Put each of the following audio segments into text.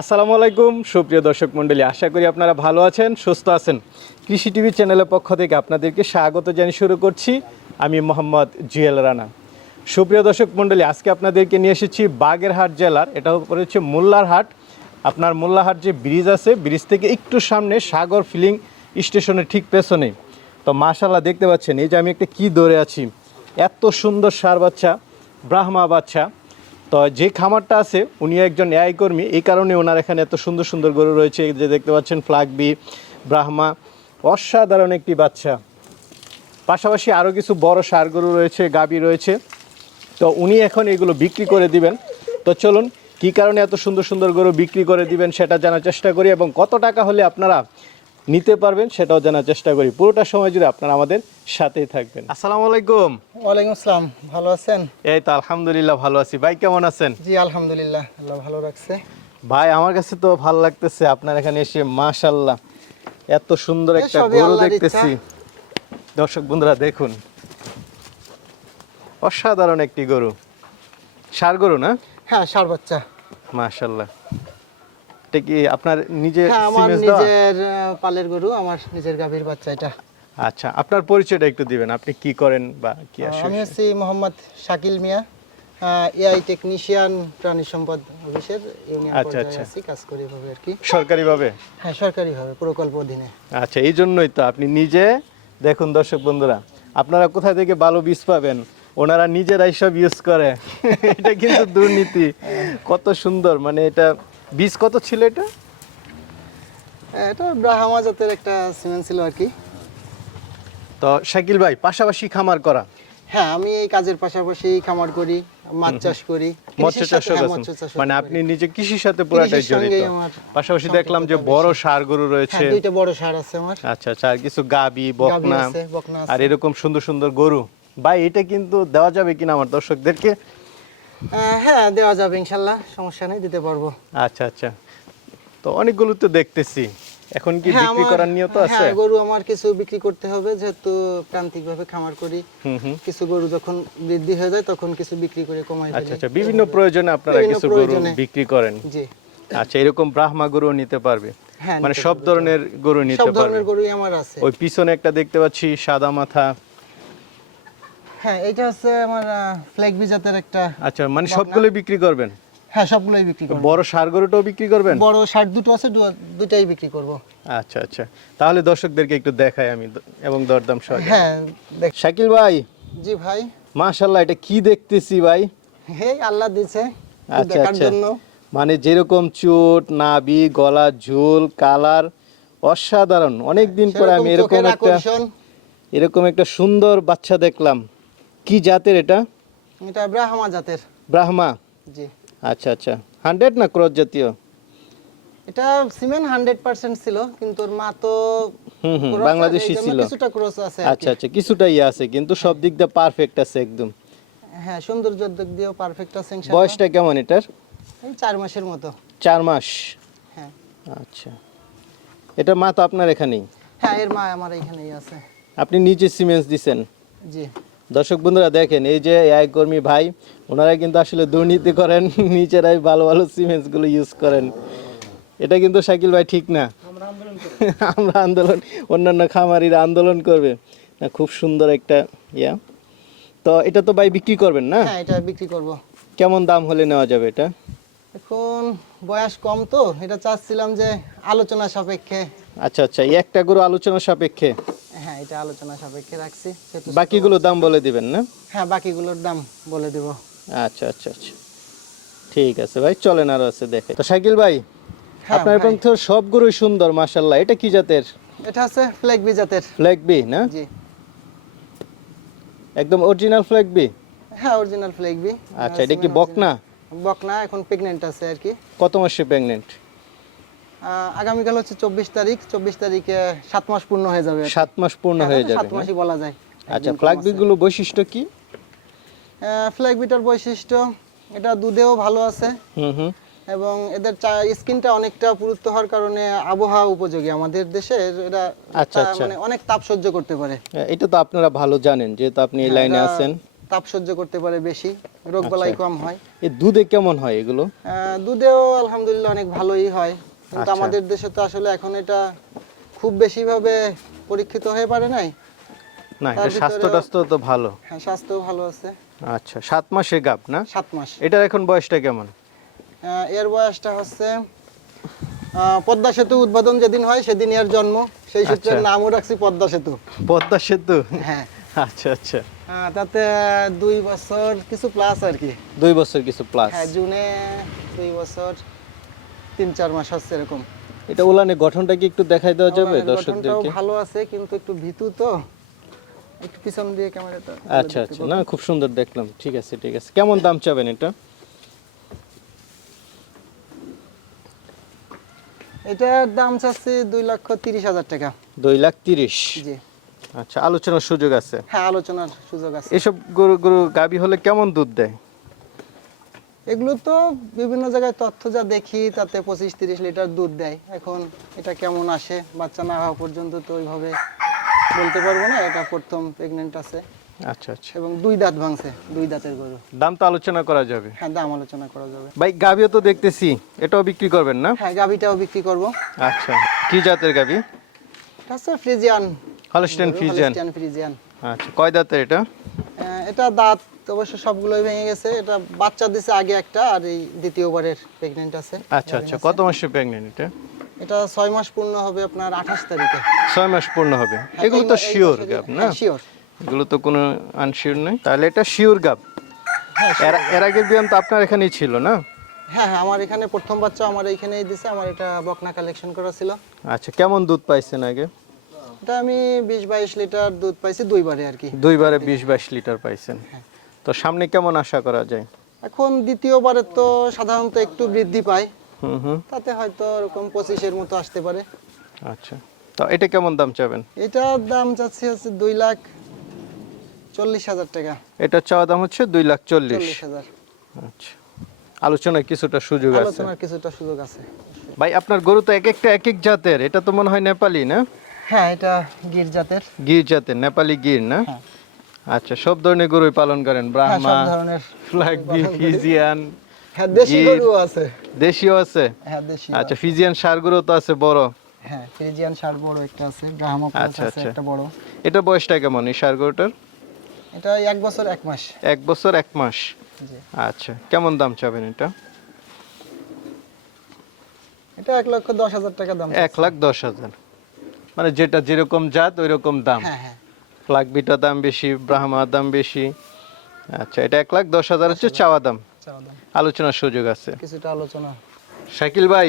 আসসালামু আলাইকুম, সুপ্রিয় দর্শক মণ্ডলী, আশা করি আপনারা ভালো আছেন, সুস্থ আছেন। কৃষি টিভি চ্যানেলের পক্ষ থেকে আপনাদেরকে স্বাগত জানিয়ে শুরু করছি। আমি মোহাম্মদ জুয়েল রানা। সুপ্রিয় দর্শক মণ্ডলী, আজকে আপনাদেরকে নিয়ে এসেছি বাগেরহাট জেলার, এটা হচ্ছে মোল্লার হাট। আপনার মোল্লাহাট যে ব্রিজ আছে, ব্রিজ থেকে একটু সামনে সাগর ফিলিং স্টেশনের ঠিক পেছনে। তো মাশাল্লাহ দেখতে পাচ্ছেন, এই যে আমি একটা কি ধরে আছি। এত সুন্দর সার বাচ্চা, ব্রাহ্মা বাচ্চা। তো যে খামারটা আছে উনি একজন ন্যায় কর্মী, এই কারণে ওনার এখানে এত সুন্দর সুন্দর গরু রয়েছে। যে দেখতে পাচ্ছেন ফ্লাগবি ব্রাহ্মা, অসাধারণ একটি বাচ্চা। পাশাপাশি আরও কিছু বড় সার গরু রয়েছে, গাবি রয়েছে। তো উনি এখন এগুলো বিক্রি করে দিবেন। তো চলুন, কি কারণে এত সুন্দর সুন্দর গরু বিক্রি করে দিবেন সেটা জানার চেষ্টা করি এবং কত টাকা হলে আপনারা নিতে পারবেন সেটাও জানার চেষ্টা করি। পুরোটা সময় জুড়ে আপনারা আমাদের সাথেই থাকবেন। আসসালামু আলাইকুম। ওয়ালাইকুম আসসালাম ভালো আছেন? এই তো আলহামদুলিল্লাহ ভালো আছি। ভাই কেমন আছেন? জি আলহামদুলিল্লাহ আল্লাহ ভালো রাখছে। ভাই আমার কাছে তো ভালো লাগতেছে আপনার এখানে এসে মাশাল্লাহ এত সুন্দর একটা গরু দেখতেছি। দর্শক বন্ধুরা দেখুন। অসাধারণ একটি গরু। সার গরু না? হ্যাঁ সার বাচ্চা। মাশাল্লাহ এটা কি আপনার হ্যাঁ আমার নিজের পালের গরু আমার নিজের গাভীর বাচ্চা এটা। আচ্ছা আপনার পরিচয়টা একটু দিবেন আপনি কি করেন বা কি আমি হচ্ছি মোহাম্মদ শাকিল মিয়া এআই টেকনিশিয়ান প্রাণী সম্পদ অফিসের ইউনিয়ন আচ্ছা, পর্যায়ে আচ্ছা। আছি কাজ করি এভাবে আর কি। সরকারিভাবে? হ্যাঁ সরকারিভাবে প্রকল্প অধীনে। আচ্ছা এই জন্যই তো আপনি নিজে দেখুন দর্শক বন্ধুরা আপনারা কোথা থেকে ভালো বীজ পাবেন? ওনারা নিজেরাই সব ইউজ করে। এটা কিন্তু দুর্নীতি। কত সুন্দর মানে এটা বীজ কত ছিল এটা? হ্যাঁ, এটা ব্রাহ্মা জাতের একটা সিমেন্ট ছিল আর কি। তো শাকিল ভাই পাশাপাশি খামার করা? হ্যাঁ আমি এই কাজের পাশাপাশি খামার করি মাছ চাষ করি মৎস্য চাষ হ্যাঁ, মানে আপনি নিজে কৃষির সাথে পুরাটাই জড়িত। পাশাপাশি দেখলাম যে বড় সার গরু রয়েছে। হ্যাঁ দুইটা বড় সার আছে আমার। আচ্ছা আচ্ছা আর কিছু গাবি বকনা। আর এরকম সুন্দর সুন্দর গরু। ভাই এটা কিন্তু দেওয়া যাবে কিনা আমার দর্শকদেরকে? হ্যাঁ দেওয়া যাবে ইনশাল্লাহ সমস্যা নেই দিতে পারব। আচ্ছা আচ্ছা। তো অনেকগুলো তো দেখতেছি। এখন কি হ্যাঁ, বিক্রি করার নিয়ত আছে? হ্যাঁ গরু আমার কিছু বিক্রি করতে হবে যেহেতু প্রান্তিক ভাবে খামার করি। কিছু গরু যখন বৃদ্ধি হয়ে যায় তখন কিছু বিক্রি করে কমাই আচ্ছা আচ্ছা। বিভিন্ন প্রয়োজনে আপনারা কিছু গরু বিক্রি করেন। জি। আচ্ছা এরকম ব্রাহ্মা গরু নিতে পারবে। হ্যাঁ মানে সব ধরনের গরু সব নিতে পারবে। ধরনের গরুই আমার আছে। ওই পিছনে একটা দেখতে পাচ্ছি সাদা মাথা। হ্যাঁ এটা হচ্ছে আমার ফ্ল্যাগ জাতের একটা আচ্ছা মানে সবগুলো বিক্রি করবেন? হ্যাঁ সবগুলোই বিক্রি করব। বড় সার গরুটাও বিক্রি করবেন? বড় শার্ট দুটো আছে দুটাই বিক্রি করব। আচ্ছা আচ্ছা। তাহলে দর্শকদেরকে একটু দেখাই আমি এবং দরদাম সহ হ্যাঁ শাকিল ভাই। জি ভাই। মাশাল্লাহ এটা কি দেখতেছি ভাই? হে আল্লাহ দিছে আচ্ছা আচ্ছা। মানে যেরকম চুট নাবি গলা ঝুল কালার অসাধারণ। অনেক দিন পরে আমি এরকম একটা এরকম একটা সুন্দর বাচ্চা দেখলাম। কি জাতের এটা? এটা ব্রাহ্মা জাতের। ব্রাহ্মা? জি। আচ্ছা আচ্ছা। হান্ড্রেড না ক্রস জাতীয়? এটা সিমেন্ট হান্ড্রেড পার্সেন্ট ছিল কিন্তু ওর মা তো বাংলাদেশি ছিল। কিছুটা ক্রস আছে আচ্ছা আচ্ছা কিছুটা ইয়ে আছে কিন্তু সব দিক দিয়ে পারফেক্ট আছে একদম। হ্যাঁ সৌন্দর্যের দিক দিয়েও পারফেক্ট আছে বয়সটা কেমন এটার? চার মাসের মতো। চার মাস? হ্যাঁ। আচ্ছা। এটা মা তো আপনার এখানেই? হ্যাঁ এর মা আমার এখানেই আছে। আপনি নিজে সিমেন্স দিছেন? জি। দর্শক বন্ধুরা দেখেন এই যে এআই কর্মী ভাই ওনারা কিন্তু আসলে দুর্নীতি করেন নিজেরাই ভালো ভালো সিমেন্টসগুলো ইউজ করেন। এটা কিন্তু শাকিল ভাই ঠিক না। আমরা আন্দোলন অন্যান্য খামারিরা আন্দোলন করবে। না খুব সুন্দর একটা ইয়া। তো এটা তো ভাই বিক্রি করবেন না? হ্যাঁ এটা বিক্রি করব। কেমন দাম হলে নেওয়া যাবে এটা? এখন বয়স কম তো এটা চাচ্ছিলাম যে আলোচনা সাপেক্ষে। আচ্ছা আচ্ছা এই একটা গরু আলোচনা সাপেক্ষে? হ্যাঁ এটা আলোচনা সাপেক্ষে রাখছি। যেহেতু বাকিগুলো দাম বলে দিবেন না? হ্যাঁ বাকিগুলোর দাম বলে দেব। আচ্ছা আচ্ছা আচ্ছা। ঠিক আছে ভাই চলেন আরও আছে দেখে। তো শাকিল ভাই হ্যাঁ, আপনার। এবং তো সব গরুই সুন্দর মাশাল্লাহ এটা কি জাতের? এটা আছে ফ্ল্যাগ বি জাতের। ফ্ল্যাগ বি না? জি। একদম অরিজিনাল ফ্ল্যাগ বি হ্যাঁ অরিজিনাল ফ্ল্যাগ বি আচ্ছা এটা কি বকনা? বকনা এখন প্রেগনেন্ট আছে আর কি। কত মাসে প্রেগনেন্ট আগামীকাল হচ্ছে চব্বিশ তারিখ চব্বিশ তারিখে সাত মাস পূর্ণ হয়ে যাবে। আর কি। সাত মাস পূর্ণ হ্যাঁ, হয়ে যাবে না? মাসই বলা যায়। আচ্ছা ফ্ল্যাগ বি গুলো বৈশিষ্ট্য কি? ফ্ল্যাগ বিটার বৈশিষ্ট্য এটা দুধেও ভালো আছে। হুম হুম। এবং এদের স্কিনটা অনেকটা পুরুত্ব হওয়ার কারণে আবহাওয়া উপযোগী আমাদের দেশে। এরা আচ্ছা, আচ্ছা। মানে অনেক তাপ সহ্য করতে পারে। এটা তো আপনারা ভালো জানেন যেহেতু আপনি এই লাইনে আছেন। তাপ সহ্য করতে পারে বেশি রোগ বালাই আচ্ছা। কম হয়। এই দুধে কেমন হয় এগুলো? দুধেও আলহামদুলিল্লাহ অনেক ভালোই হয়। কিন্তু আচ্ছা। আমাদের দেশে তো আসলে এখন এটা খুব বেশিভাবে পরীক্ষিত হয়ে পারে নাই। না এটা স্বাস্থ্য টাস্থ্য তো ভালো। হ্যাঁ স্বাস্থ্য ভালো আছে। আচ্ছা সাত মাসে গাপ না? সাত মাস। এটার এখন বয়সটা কেমন? এর বয়সটা হচ্ছে পদ্মা সেতু উদ্বোধন যেদিন হয় সেদিন এর জন্ম। সেই সূত্রে আচ্ছা। নামও রাখছি পদ্মা সেতু। পদ্মা সেতু? হ্যাঁ। আচ্ছা আচ্ছা। আহ, তাতে দুই বছর কিছু প্লাস আর কি। দুই বছর কিছু প্লাস হ্যাঁ জুনে দুই বছর তিন চার মাস হচ্ছে এরকম। এটা গঠনটা কি একটু দেখাই দেওয়া যাবে দর্শকদেরকে? ভালো আছে কিন্তু একটু ভীতু তো। একটু পিছন দিয়ে ক্যামেরাটা আচ্ছা আচ্ছা। না খুব সুন্দর দেখলাম। ঠিক আছে ঠিক আছে। কেমন দাম চাবেন এটা? এটার দাম চাচ্ছি দুই লক্ষ তিরিশ হাজার টাকা। দুই লাখ তিরিশ। জি। আচ্ছা আলোচনার সুযোগ আছে। হ্যাঁ আলোচনার সুযোগ আছে। এসব গরু গরু গাবি হলে কেমন দুধ দেয়? এগুলো তো বিভিন্ন জায়গায় তথ্য যা দেখি তাতে পঁচিশ তিরিশ লিটার দুধ দেয়। এখন এটা কেমন আসে বাচ্চা না হওয়া পর্যন্ত তো ওইভাবে বলতে পারব না এটা প্রথম প্রেগনেন্ট আছে। আচ্ছা আচ্ছা। এবং দুই দাঁত ভাঙছে দুই দাঁতের গরু। দাম তো আলোচনা করা যাবে। হ্যাঁ দাম আলোচনা করা যাবে। ভাই গাবিও তো দেখতেছি এটাও বিক্রি করবেন না? হ্যাঁ গাভিটাও বিক্রি করব। আচ্ছা কি জাতের গাবি? এটা হচ্ছে ফ্রিজিয়ান। হলস্টেন ফিজিয়ান ফ্রিজিয়ান আচ্ছা কয় দাঁতের এটা? এটা দাঁত অবশ্য সবগুলোই ভেঙে গেছে। এটা বাচ্চা দিছে আগে একটা আর এই দ্বিতীয়বারের প্রেগনেন্ট আছে। আচ্ছা আচ্ছা কত মাসে প্রেগনেন্ট এটা? এটা ছয় মাস পূর্ণ হবে আপনার আঠাশ তারিখে। ছয় মাস পূর্ণ হবে। এগুলো তো শিওর গাব না? শিওর এগুলো তো কোনো আনশিওর নেই। তাহলে এটা শিওর গাব হ্যাঁ এর আগের বিয়ান তো আপনার এখানেই ছিল না? হ্যাঁ হ্যাঁ আমার এখানে প্রথম বাচ্চা আমার এইখানেই দিছে। আমার এটা বকনা কালেকশন করা ছিল। আচ্ছা কেমন দুধ পাইছেন আগে? এটা আমি বিশ বাইশ লিটার দুধ পাইছি দুইবারে আর কি। দুইবারে বিশ বাইশ লিটার পাইছেন। তো সামনে কেমন আশা করা যায়? এখন দ্বিতীয়বারে তো সাধারণত একটু বৃদ্ধি পায়। হুম হুম। তাতে হয়তো এরকম পঁচিশের মতো আসতে পারে। আচ্ছা। তো এটা কেমন দাম চাবেন? এটার দাম চাচ্ছি হচ্ছে দুই লাখ চল্লিশ হাজার টাকা। এটা চাওয়া দাম হচ্ছে দুই লাখ চল্লিশ। হাজার। আচ্ছা। আলোচনায় কিছুটা সুযোগ আছে। আলোচনার কিছুটা সুযোগ আছে। ভাই আপনার গরু তো এক একটা এক এক জাতের। এটা তো মনে হয় নেপালি না? হ্যাঁ এটা গির জাতের। গির জাতের নেপালি গির না? হ্যাঁ। আচ্ছা সব ধরনের গরুই পালন করেন হ্যাঁ ব্রাহ্মা সব ধরনের ফ্ল্যাগ বি ফিজিয়ান হ্যাঁ দেশি গরু। আছে। দেশিও আছে? হ্যাঁ দেশি আচ্ছা ফিজিয়ান সার গরু তো আছে বড়। হ্যাঁ ফ্রিজিয়ান সার বড় একটা আছে ব্রাহ্মা আচ্ছা, আছে আচ্ছা। একটা বড়। এটা বয়সটা কেমন এই সার গরুটার? এটা এক বছর এক মাস। এক বছর এক মাস? আচ্ছা কেমন দাম চাবেন এটা? এটা এক লক্ষ দশ হাজার টাকা দাম এক লাখ দশ হাজার। মানে যেটা যেরকম জাত ওই রকম দাম। হ্যাঁ হ্যাঁ। বিটা দাম বেশি ব্রাহ্মার দাম বেশি। আচ্ছা এটা এক লাখ দশ হাজার হচ্ছে চাওয়া দাম। আলোচনার সুযোগ আছে। কিছুটা আলোচনা। শাকিল ভাই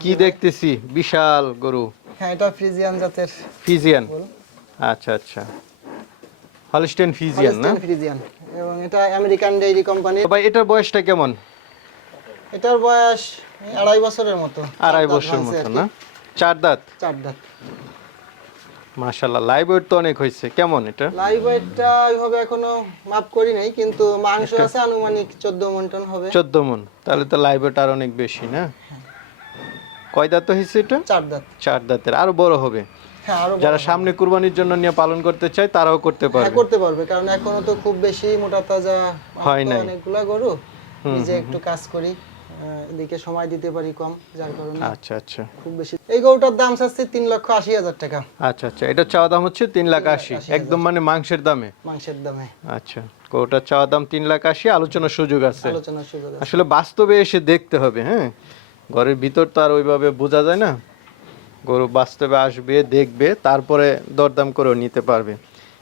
কি দেখতেছি? বিশাল গরু। হ্যাঁ এটা ফ্রিজিয়ান জাতের। ফিজিয়ান বল। আচ্ছা আচ্ছা। হলস্টেন ফিজিয়ান না? ফ্রিজিয়ান। এবং এটা আমেরিকান ডেইরি কোম্পানি ভাই এটার বয়সটা কেমন? এটার বয়স আড়াই বছরের মতো। আড়াই চার দাঁত বছর মতো না। চার দাঁত? চার দাঁত। মাশাল্লাহ লাইভ ওয়েট তো অনেক হয়েছে। কেমন এটা? লাইভ ওয়েটটা ওইভাবে এখনও মাপ করি নাই কিন্তু মাংস আছে আনুমানিক চোদ্দ মন টন হবে। চোদ্দ মন তাহলে তো লাইভ ওয়েট আর অনেক বেশি না? কয় দাঁত হয়েছে এটা? চার দাঁত। চার দাঁতের আরও বড় হবে। হ্যাঁ যারা সামনে কুরবানির জন্য নিয়ে পালন করতে চায় তারাও করতে হ্যাঁ পারবে। করতে পারবে কারণ এখনও তো খুব বেশি মোটা তাজা হয় না। অনেকগুলা গরু। নিজে একটু কাজ করি। এদিকে সময় দিতে পারি কম যার কারণে আচ্ছা আচ্ছা। খুব বেশি। এই গরুটার দাম চাচ্ছে তিন লক্ষ আশি হাজার টাকা। আচ্ছা আচ্ছা। এটা চাওয়া দাম হচ্ছে তিন লাখ আশি। একদম মানে মাংসের দামে? মাংসের দামে। আচ্ছা। ওটার চাওয়া দাম তিন লাখ আশি আলোচনার সুযোগ আছে। আলোচনার সুযোগ আছে। আসলে বাস্তবে এসে দেখতে হবে হ্যাঁ? ঘরের ভিতর তো আর ওইভাবে বোঝা যায় না। গরু বাস্তবে আসবে দেখবে তারপরে দরদাম করেও নিতে পারবে।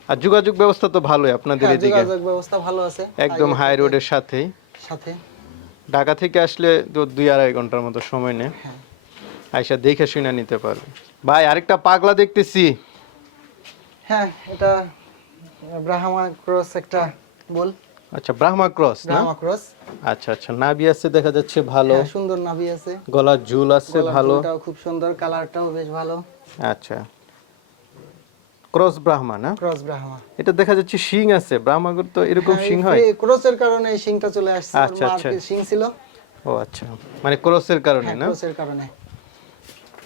আর যোগাযোগ ব্যবস্থা তো ভালোই আপনাদের হ্যাঁ, এদিকে। যোগাযোগ ব্যবস্থা ভালো আছে। একদম হাই রোডের সাথেই। সাথে। ঢাকা থেকে আসলে তো দুই আড়াই ঘণ্টার মতো সময় নেয়। হ্যাঁ। আইসা দেখে শুনে নিতে পারবে। ভাই আরেকটা পাগলা দেখতেছি। হ্যাঁ এটা ব্রাহ্মা ক্রস একটা বল। আচ্ছা ব্রাহ্মা ক্রস না? ব্রাহ্মা ক্রস। আচ্ছা আচ্ছা নাভি আছে দেখা যাচ্ছে ভালো। হ্যাঁ, সুন্দর নাভি আছে। গলার ঝুল আছে ভালো। খুব সুন্দর কালারটাও বেশ ভালো। আচ্ছা। ক্রস ব্রাহ্মা না? ক্রস ব্রাহ্মা। এটা দেখা যাচ্ছে শিং আছে। ব্রাহ্মাগুর তো এরকম হ্যাঁ, শিং হয়? ক্রসের কারণে এই শিংটা চলে আসছে। আচ্ছা, আচ্ছা। শিং ছিল। ও আচ্ছা। মানে ক্রসের কারণে হ্যাঁ না? ক্রসের কারণে।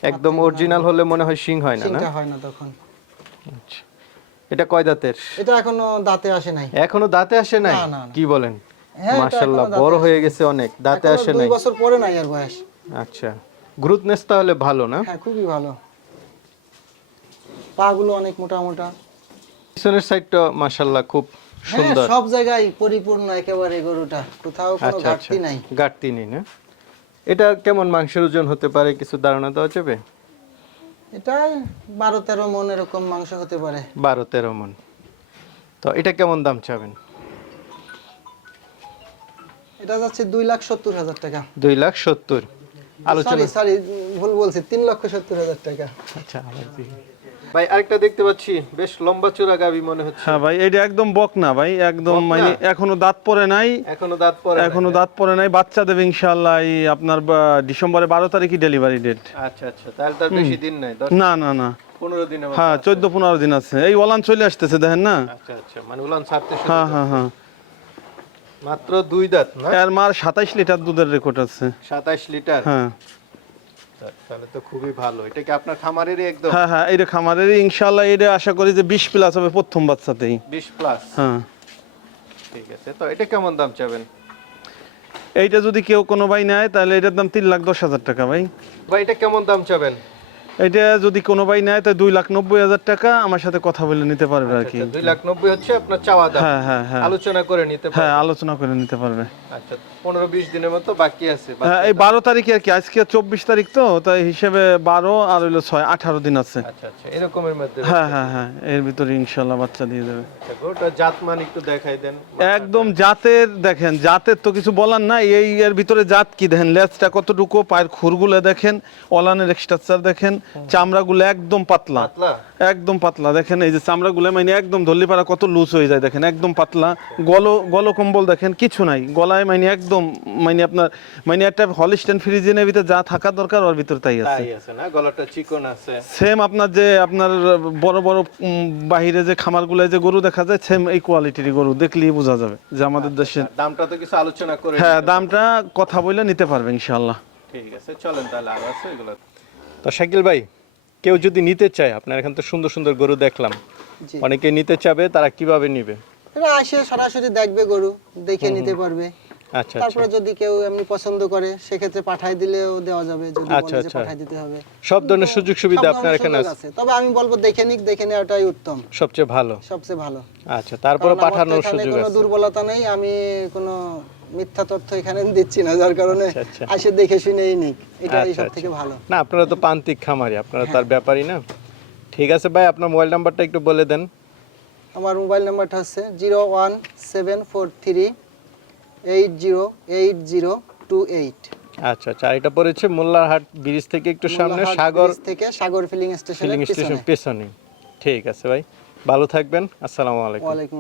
একদম অরিজিনাল হলে মনে হয় শিং হয় না না? হয় না তখন। আচ্ছা। এটা কয় দাঁতের? এটা এখনও দাঁতে আসে নাই। এখনও দাঁতে আসে নাই। কি বলেন? হ্যাঁ, দাঁতে বড় হয়ে গেছে অনেক। দাঁতে আসে দুই নাই। বছর পরে নাই আর বয়স। আচ্ছা। গ্রুথনেস তাহলে ভালো না? হ্যাঁ খুবই ভালো। পাগুলো অনেক মোটা মোটা। পিছনের সাইডটা মাশাল্লাহ খুব হ্যাঁ সুন্দর। সব জায়গায় পরিপূর্ণ একেবারে গরুটা। কোথাও কোনো আচ্ছা আচ্ছা। ঘাটতি নাই। ঘাটতি নেই না? এটা কেমন মাংসের ওজন হতে পারে? কিছু ধারণা দেওয়া যাবে? এটা বারো তেরো মন এরকম মাংস হতে পারে। বারো তেরো মন। তো এটা কেমন দাম চাবেন? এটা যাচ্ছে দুই লাখ সত্তর হাজার টাকা। দুই লাখ সত্তর। আলোচনা সরি সরি ভুল বলছি তিন লক্ষ সত্তর হাজার টাকা। আচ্ছা। ভাই আরেকটা দেখতে পাচ্ছি বেশ লম্বা চূড়া গাবি মনে হচ্ছে। হ্যাঁ ভাই এটা একদম বক না ভাই একদম মানে এখনও দাঁত পড়ে নাই। এখনও দাঁত পরে এখনও দাঁত পড়ে নাই বাচ্চা দেবে ইনশাল্লাহ এই আপনার ডিসেম্বরের বারো তারিখই ডেলিভারি ডেট আচ্ছা আচ্ছা তাহলে তার বেশি দিন নাই না না না। পনেরো দিনের হ্যাঁ আছে। চোদ্দ পনেরো দিন আছে। এই ওলান চলে আসতেছে দেখেন না? আচ্ছা আচ্ছা মানে ছাড়তে হ্যাঁ হ্যাঁ হ্যাঁ। মাত্র দুই দাঁত না? এর মার সাতাইশ লিটার দুধের রেকর্ড আছে। সাতাইশ লিটার? হ্যাঁ। তাহলে তো খুবই ভালো। এটা কি আপনার খামারেরই একদম? হ্যাঁ হ্যাঁ এটা খামারের ইনশাল্লাহ এটা আশা করি যে বিশ প্লাস হবে প্রথম বাচ্চাতেই। বিশ প্লাস হ্যাঁ। ঠিক আছে তো এটা কেমন দাম চাবেন? এইটা যদি কেউ কোনো ভাই নেয় তাহলে এটার দাম তিন লাখ দশ হাজার টাকা ভাই। ভাই এটা কেমন দাম চাবেন? এটা যদি কোনো ভাই নেয় দুই লাখ নব্বই হাজার টাকা। আমার সাথে কথা বলে নিতে পারবে আর কি। আচ্ছা, দুই লাখ নব্বই হচ্ছে আপনার চাওয়া দাম। হ্যাঁ হ্যাঁ হ্যাঁ। আলোচনা করে নিতে হ্যাঁ আলোচনা করে নিতে পারবে। আচ্ছা পনেরো বিশ দিনের মতো বাকি আছে। হ্যাঁ, এই বারো তারিখে আর কি আজকে চব্বিশ তারিখ তো তাই হিসেবে বারো আর হইল ছয় আঠারো দিন আছে। আচ্ছা আচ্ছা এরকমের মধ্যে হ্যাঁ হ্যাঁ হ্যাঁ এর ভিতরে ইনশাল্লাহ বাচ্চা দিয়ে দেবে। আচ্ছা, জাত মান একটু দেখাই দেন। একদম জাতের দেখেন জাতের তো কিছু বলার না এই এর ভিতরে জাত কি দেখেন লেজটা কতটুকু পায়ের খুরগুলো দেখেন অলানের স্ট্রাকচার দেখেন চামড়াগুলো একদম পাতলা। পাতলা? একদম পাতলা। দেখেন এই যে চামড়া চামড়াগুলো মানে একদম ধরলে পারা কত লুজ হয়ে যায় দেখেন একদম পাতলা। গল গল কম্বল দেখেন কিছু নাই। গলায় মানে একদম মানে আপনার মানে একটা হলিস্টেন ফ্রিজিনের ভিতরে যা থাকা দরকার ওর ভিতরে তাই আছে। না? গলাটা চিকন আছে। সেম আপনার যে আপনার বড় বড় বাহিরে যে খামারগুলো যে গরু দেখা যায় সেম এই কোয়ালিটির গরু। দেখলেই বোঝা যাবে যে আমাদের দেশে দামটা তো কিছু আলোচনা করে হ্যাঁ দামটা কথা বলে নিতে পারবে ইনশাল্লাহ ঠিক আছে চলেন তাহলে আর আছে এগুলো। তো শাকিল ভাই কেউ যদি নিতে চায় আপনার এখানে তো সুন্দর সুন্দর গরু দেখলাম অনেকে নিতে চাবে তারা কীভাবে নিবে? এরা আসে সরাসরি দেখবে গরু দেখে নিতে পারবে। আচ্ছা আচ্ছা। তারপরে যদি কেউ এমনি পছন্দ করে সেক্ষেত্রে পাঠাই দিলেও দেওয়া যাবে যদি আচ্ছা, বলে যে আচ্ছা। পাঠাই দিতে হবে। সব ধরনের সুযোগ সুবিধা আপনার এখানে আছে? তবে আমি বলব দেখে নিক দেখে নেওয়াটাই উত্তম। সবচেয়ে ভালো। সবচেয়ে ভালো। আচ্ছা তারপরে পাঠানোর সুযোগ কোনো আছে। দুর্বলতা নেই আমি কোনো মিথ্যা তথ্য এখানে দিচ্ছি না যার কারণে আচ্ছা, আচ্ছা। আসে দেখে শুনেই নিক। এটা আচ্ছা, সব। থেকে ভালো। না আপনারা তো প্রান্তিক খামারি আপনারা তার ব্যাপারই না। ঠিক আছে ভাই আপনার মোবাইল নাম্বারটা একটু বলে দেন। আমার মোবাইল নাম্বারটা হচ্ছে zero one seven four three eight zero eight zero two eight. আচ্ছা আচ্ছা এটা পড়েছে মোল্লারহাট ব্রিজ থেকে একটু সামনে সাগর থেকে সাগর ফিলিং ফিলিং স্টেশন পিছনে। ঠিক আছে ভাই ভালো থাকবেন আসসালামু আলাইকুম।